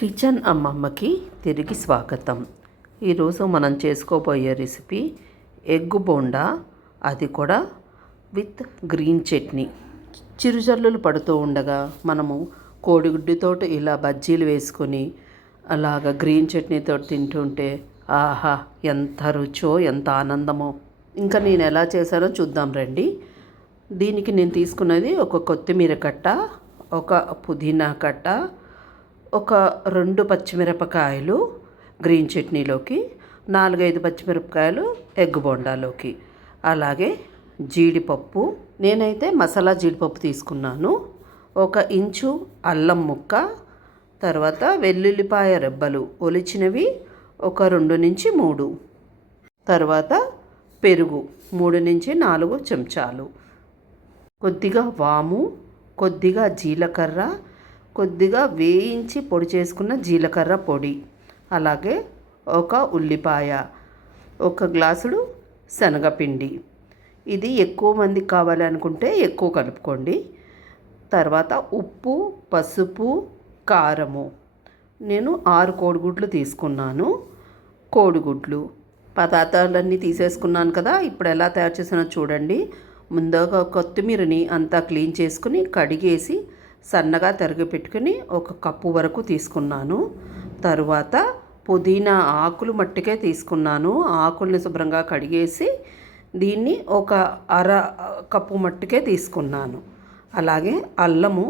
Kitchen అమ్మమ్మకి తిరిగి స్వాగతం. ఈరోజు మనం చేసుకోబోయే రెసిపీ ఎగ్ బోండా, అది కూడా విత్ గ్రీన్ చట్నీ. చిరుజల్లులు పడుతూ ఉండగా మనము కోడిగుడ్డుతోటి ఇలా బజ్జీలు వేసుకొని అలాగ గ్రీన్ చట్నీతో తింటుంటే ఆహా, ఎంత రుచో ఎంత ఆనందమో. ఇంకా నేను ఎలా చేశానో చూద్దాం రండి. దీనికి నేను తీసుకున్నది ఒక కొత్తిమీర కట్ట, ఒక పుదీనా కట్ట, ఒక 2 పచ్చిమిరపకాయలు గ్రీన్ చట్నీలోకి, 4-5 పచ్చిమిరపకాయలు ఎగ్ బోండాలోకి, అలాగే జీడిపప్పు. నేనైతే మసాలా జీడిపప్పు తీసుకున్నాను. 1 ఇంచు అల్లం ముక్క, తర్వాత వెల్లుల్లిపాయ రెబ్బలు ఒలిచినవి ఒక 2 నుంచి 3, తర్వాత పెరుగు 3 నుంచి 4 చెంచాలు, కొద్దిగా వాము, కొద్దిగా జీలకర్ర, కొద్దిగా వేయించి పొడి చేసుకున్న జీలకర్ర పొడి, అలాగే ఒక ఉల్లిపాయ, 1 గ్లాసుడు శనగపిండి. ఇది ఎక్కువ మందికి కావాలి అనుకుంటే ఎక్కువ కలుపుకోండి. తర్వాత ఉప్పు, పసుపు, కారము. నేను 6 కోడిగుడ్లు తీసుకున్నాను. కోడిగుడ్లు పదార్థాలన్నీ తీసేసుకున్నాను కదా. ఇప్పుడు ఎలా తయారు చేసానో చూడండి. ముందుగా కొత్తిమీరని అంతా క్లీన్ చేసుకుని కడిగేసి సన్నగా తరిగి పెట్టుకుని 1 కప్పు వరకు తీసుకున్నాను. తరువాత పుదీనా ఆకులు మట్టికే తీసుకున్నాను. ఆకుల్ని శుభ్రంగా కడిగేసి దీన్ని 1/2 కప్పు మట్టికే తీసుకున్నాను. అలాగే అల్లము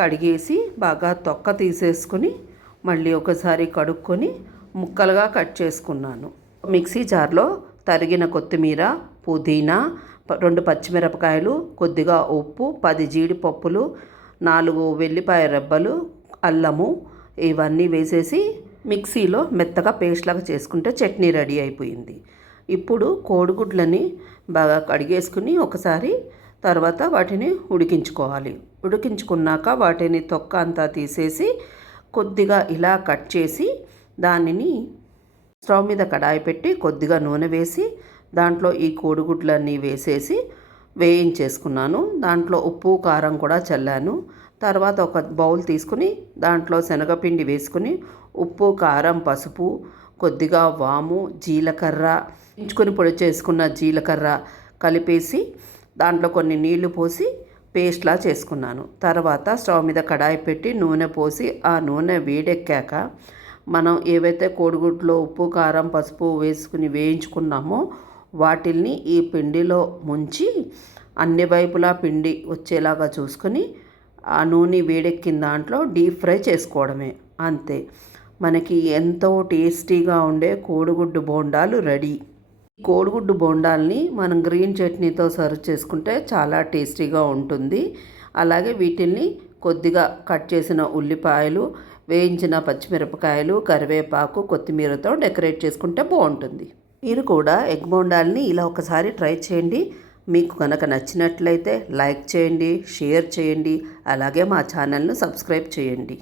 కడిగేసి బాగా తొక్క తీసేసుకుని మళ్ళీ ఒకసారి కడుక్కొని ముక్కలుగా కట్ చేసుకున్నాను. మిక్సీ జార్లో తరిగిన కొత్తిమీర, పుదీనా, 2 పచ్చిమిరపకాయలు, కొద్దిగా ఉప్పు, 10 జీడిపప్పులు, 4 వెల్లిపాయ రెబ్బలు, అల్లము ఇవన్నీ వేసేసి మిక్సీలో మెత్తగా పేస్ట్ లాగా చేసుకుంటే చట్నీ రెడీ అయిపోయింది. ఇప్పుడు కోడిగుడ్లని బాగా కడిగేసుకుని ఒకసారి తర్వాత వాటిని ఉడికించుకోవాలి. ఉడికించుకున్నాక వాటిని తొక్క అంతా తీసేసి కొద్దిగా ఇలా కట్ చేసి దానిని స్టవ్ మీద కడాయి పెట్టి కొద్దిగా నూనె వేసి దాంట్లో ఈ కోడిగుడ్లన్నీ వేసేసి వేయించేసుకున్నాను. దాంట్లో ఉప్పు, కారం కూడా చల్లాను. తర్వాత ఒక బౌల్ తీసుకుని దాంట్లో శనగపిండి వేసుకుని ఉప్పు, కారం, పసుపు, కొద్దిగా వాము, జీలకర్ర, ఇంచుకొని పొడి చేసుకున్న జీలకర్ర కలిపేసి దాంట్లో కొన్ని నీళ్లు పోసి పేస్ట్లా చేసుకున్నాను. తర్వాత స్టవ్ మీద కడాయి పెట్టి నూనె పోసి ఆ నూనె వేడెక్కాక మనం ఏవైతే కోడిగుడ్లో ఉప్పు, కారం, పసుపు వేసుకుని వేయించుకున్నామో వాటిల్ని ఈ పిండిలో ముంచి అన్ని వైపులా పిండి వచ్చేలాగా చూసుకొని ఆ నూనె వేడెక్కిన దాంట్లో డీప్ ఫ్రై చేసుకోవడమే, అంతే. మనకి ఎంతో టేస్టీగా ఉండే కోడిగుడ్డు బోండాలు రెడీ. కోడిగుడ్డు బోండాల్ని మనం గ్రీన్ చట్నీతో సర్వ్ చేసుకుంటే చాలా టేస్టీగా ఉంటుంది. అలాగే వీటిల్ని కొద్దిగా కట్ చేసిన ఉల్లిపాయలు, వేయించిన పచ్చిమిరపకాయలు, కరివేపాకు, కొత్తిమీరతో డెకరేట్ చేసుకుంటే బాగుంటుంది. మీరు కూడా ఎగ్ బోండాల్ని ఇలా ఒకసారి ట్రై చేయండి. మీకు కనుక నచ్చినట్లయితే లైక్ చేయండి, షేర్ చేయండి, అలాగే మా ఛానల్ను సబ్స్క్రైబ్ చేయండి.